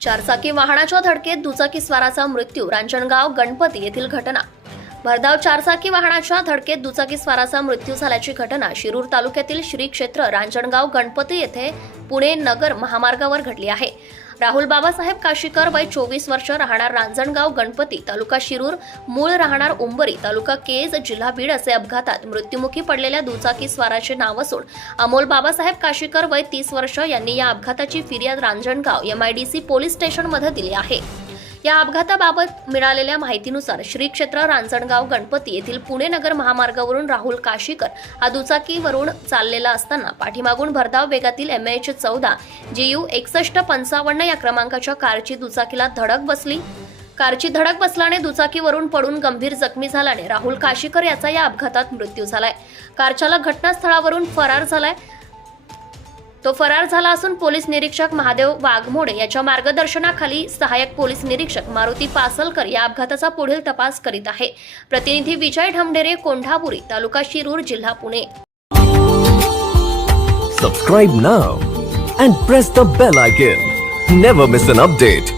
चारचाकी वाहनाच्या धडकेत दुचाकी स्वाराचा मृत्यू रांजणगाव गणपती येथील घटना. भरधाव चारचाकी वाहनाच्या धडकेत दुचाकी स्वाराचा मृत्यू झाल्याची घटना शिरूर तालुक्यातील श्री क्षेत्र रांजणगाव गणपती येथे पुणे नगर महामार्गावर घडली आहे. राहुल बाबासाहेब काशीकर वय चोवीस वर्ष राहणार रांजणगाव गणपती तालुका शिरूर मूळ राहणार उंबरी तालुका केज जिल्हा बीड असे अपघातात मृत्युमुखी पडलेल्या दुचाकी स्वाराचे नाव असून अमोल बाबासाहेब काशीकर वय तीस वर्ष यांनी या अपघाताची फिर्याद रांजणगाव एमआयडीसी पोलीस स्टेशनमध्ये दिली आहे. या अपघाताबाबत मिळालेल्या माहितीनुसार श्री क्षेत्र रांजणगाव गणपती येथील पुणे नगर महामार्गावरून राहुल काशीकर हा दुचाकीवरून चाललेला असताना पाठीमागून भरधाव वेगातील एम एच चौदा जी यू एकसष्ट पंचावन्न या क्रमांकाच्या कारची दुचाकीला धडक बसली. कारची धडक बसल्याने दुचाकीवरून पडून गंभीर जखमी झाल्याने राहुल काशीकर याचा या अपघातात मृत्यू झालाय. कारचालक घटनास्थळावरून फरार झालाय. तो फरार झाला असून पोलीस निरीक्षक महादेव वाघमोडे याच्या मार्गदर्शनाखाली सहाय्यक पोलीस निरीक्षक मारुती पासलकर या अपघाताचा पुढील तपास करीत आहे. प्रतिनिधी विजय ढमढेरे कोंढापुरी तालुका शिरूर जिल्हा Pune. Subscribe now and press the bell icon never miss an update